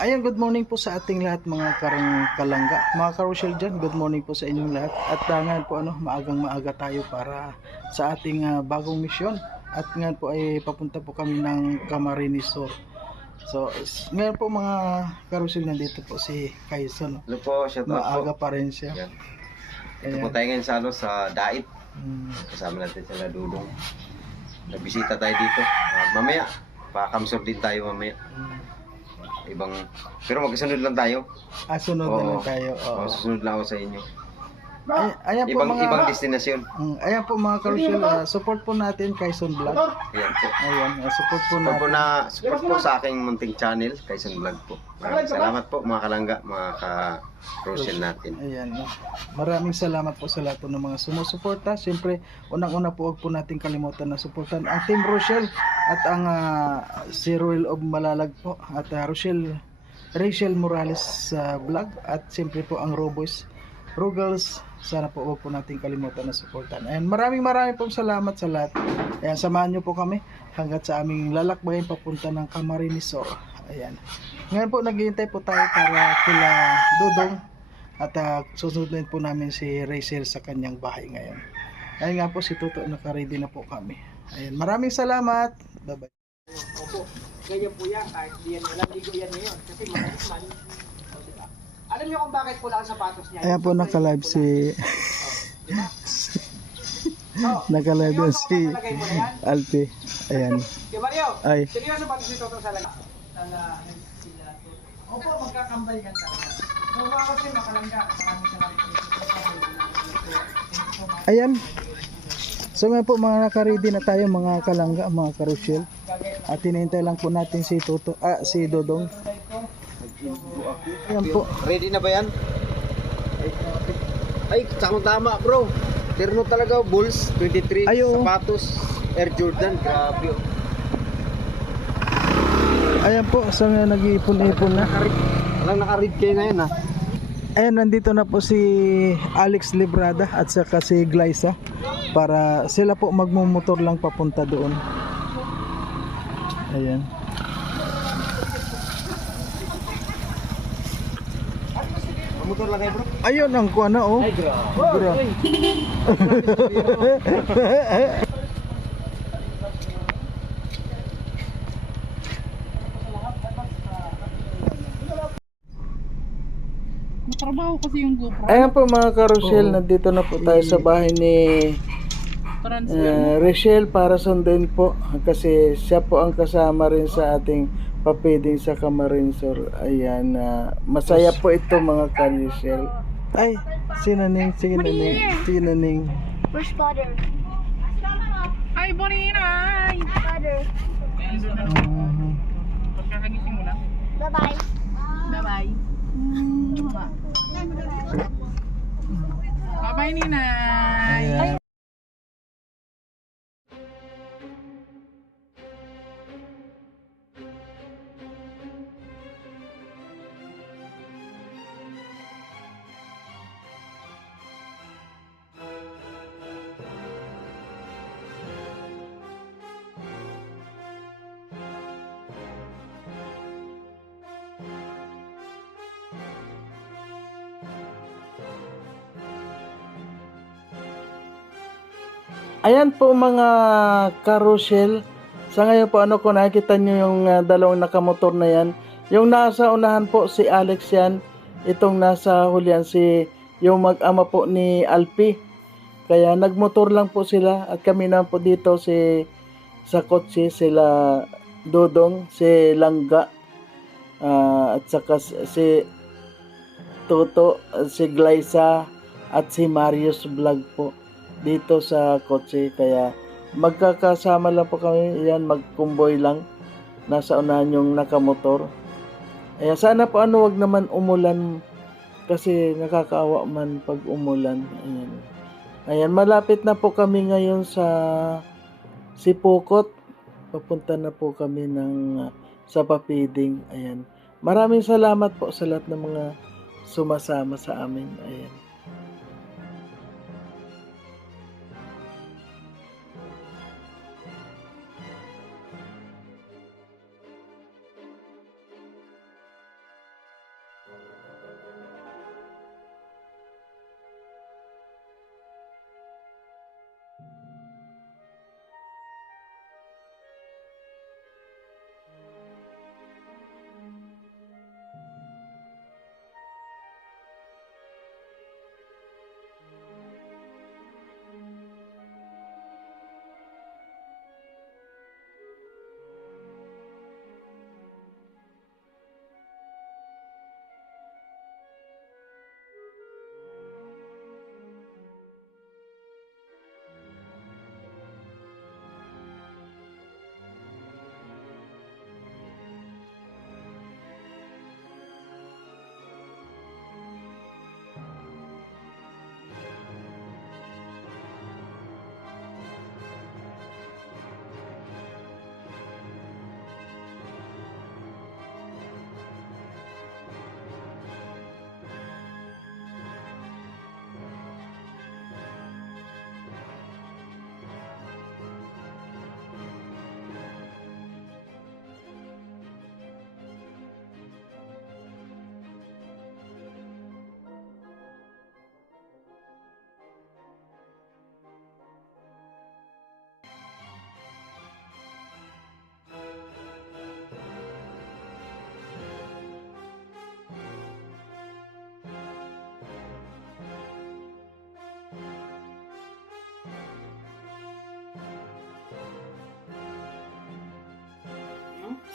Ayan, good morning po sa ating lahat mga karang kalangga. Mga karosyel dyan, good morning po sa inyong lahat. At uh, ngayon po ano, maagang maaga tayo para sa ating ah, bagong misyon. At ngayon po ay papunta po kami ng Camarines Sur. So, ngayon po mga karosyel nandito po si Kaison. Hello po, shout out po. Maaga pa rin siya. Yan. Ito Ayan. po tayo ngayon sa, ano, sa Dait. Mm, Kasama natin sila Dudong. Nagbisita tayo dito. Ah, mamaya, pakamsor din tayo mamaya. mm. Ibang, pero magkasunod lang tayo. Ah, sunod na lang tayo. Oo. Oo, susunod lang ako sa inyo. Ay, ayan po Ibang, mga... ibang destinasyon. Mm, ayan po mga karosyel, ah, support po natin Kaison Vlog. Ayan po. Ayan, ah, support po Support po, natin. na, support po sa aking munting channel, Kaisan Vlog po. Maraming salamat po mga kalangga, mga ka-Rosel natin. Ayan. no. Maraming salamat po sa lahat po ng mga sumusuporta. Siyempre, unang-una po huwag po natin kalimutan na suportan ang Team Rochelle at ang ah, si Royal of Malalag po at ah, Rochelle Rachel Morales sa vlog at siyempre po ang Roboys Rugals sana po huwag po natin kalimutan na suportan. Ayan, maraming maraming pong salamat sa lahat. Ayan, samahan niyo po kami hanggat sa aming lalakbayin papunta ng Camarines Sur. Ayan. Ngayon po naghihintay po tayo para kila Dudong at uh, susunodin po namin si Rachel sa kanyang bahay ngayon. Ayun nga po si Tuto, nakaready na po kami. Ayan, maraming salamat. Bye-bye. Opo, ganyan po yan. Kahit di yan alam, ligo yan ngayon. Kasi maliit man. O, diba? Alam niyo kung bakit pula ang sapatos niya? Ayan po naka-live si naka-live yun si. Alpi. Ayan. Di Mario, Ay. seryoso ba si Toto sa sila. Opo, magkakambay ka talaga. So, kasi makalangga. Maraming. Ayan. So nga po mga naka-ready na tayo mga kalangga, mga karusyel. At hinihintay lang po natin si Tuto, ah si Dodong. Ayan po. Ready na ba yan? Ay, tama-tama bro. Terno talaga, Bulls, 23, Ay, oo. sapatos, Air Jordan, grabe. oh. Ayan po, so nga nag-iipon-ipon na. Walang naka-read kayo ngayon ha. Ayan, nandito na po si Alex Librada at saka si Glyza para sila po magmumotor lang papunta doon. Ayan. Motor lang kayo bro. Ayun ang kuha na oh. Gra. Matrabaho kasi yung GoPro. Ayan po mga karusyel, nandito na po tayo sa bahay ni uh, Rachel para sundin po kasi siya po ang kasama rin sa ating papeding sa Camarinesor. Ayan, ah, masaya po ito mga karusyel. Ay, sinaning, sinaning, sinaning. Where's father? Hi, Boninay! Father. Pagkakagising mo na. Bye-bye. Bye-bye. Bye-bye, Ninay! Ayan. Ayan po mga carousel. Sa ngayon po ano kung nakikita nyo yung ah, dalawang nakamotor na yan. Yung nasa unahan po si Alex yan. Itong nasa hulihan si yung mag-ama po ni Alpi. Kaya nagmotor lang po sila at kami na po dito si sa kotse sila Dodong, si Langga ah, at saka si Toto, si Glyza at si Marius Vlog po dito sa kotse kaya magkakasama lang po kami yan magkumboy lang nasa unahan yung nakamotor. Ayan, sana po ano wag naman umulan kasi nakakaawa man pag umulan. Ayan. Ayan, malapit na po kami ngayon sa Sipokot. Papunta na po kami ng ah, sa Papiding. Ayan. Maraming salamat po sa lahat ng mga sumasama sa amin. Ayan.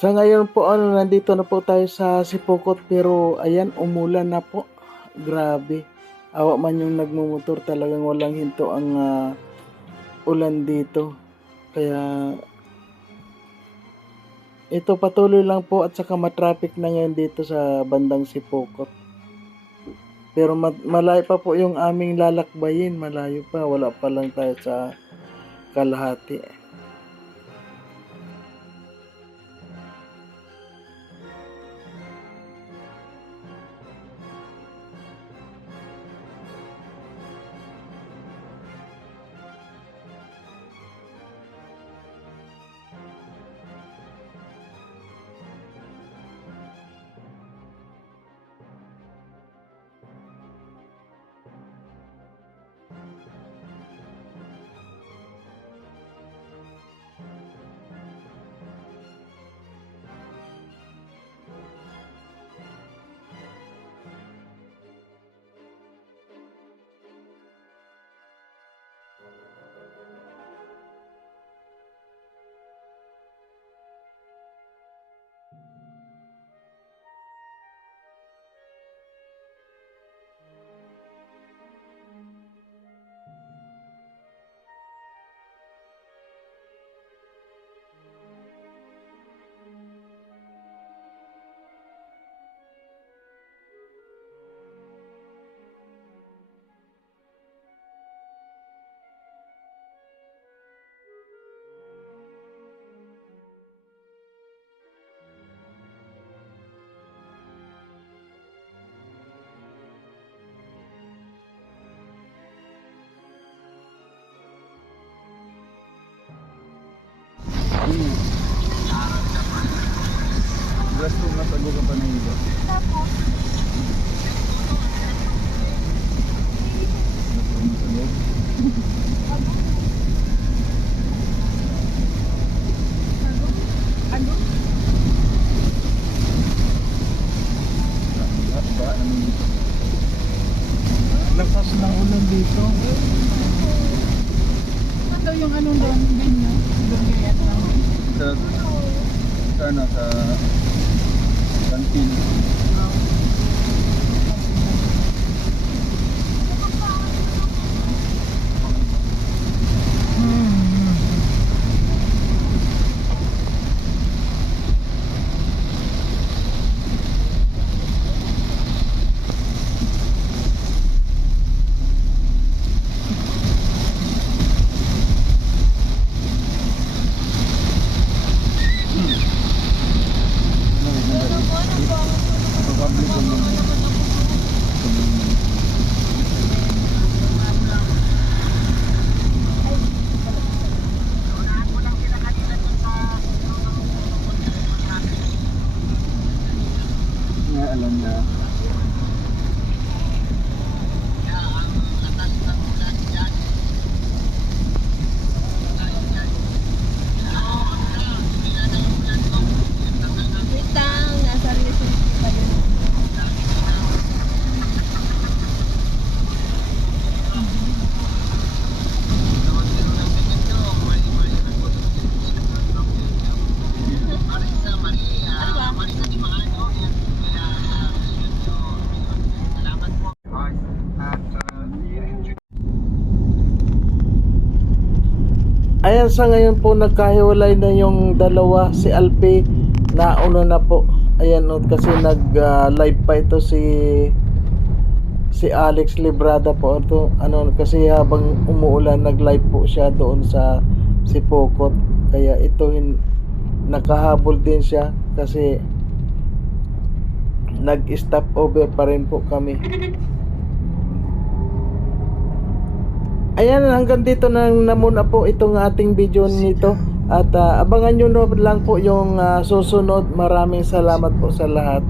Sa ngayon po, ano, nandito na po tayo sa Sipokot pero ayan, umulan na po. Grabe. Awa man yung nagmumotor talagang walang hinto ang ah, ulan dito. Kaya ito patuloy lang po at saka matraffic na ngayon dito sa bandang Sipokot. Pero ma- malayo pa po yung aming lalakbayin. Malayo pa. Wala pa lang tayo sa kalahati. Gusto nga sa ka pa na iba. Lakas ng ulan dito. Ano daw yung ano doon? Din nyo? Sa, sa ano, sa kantin. Nga alam na. Wait lang, nasa relationship pa din. Ayan sa ngayon po nagkahiwalay na yung dalawa si Alpi. Na uno na po. Ayan no, kasi nag ah, live pa ito si si Alex Librada po. Ito ano kasi habang umuulan nag live po siya doon sa si Pokot kaya ito hin, nakahabol din siya kasi nag stop over pa rin po kami Ayan, hanggang dito na, na muna po itong ating video nito. At ah, abangan nyo lang po yung ah, susunod. Maraming salamat po sa lahat.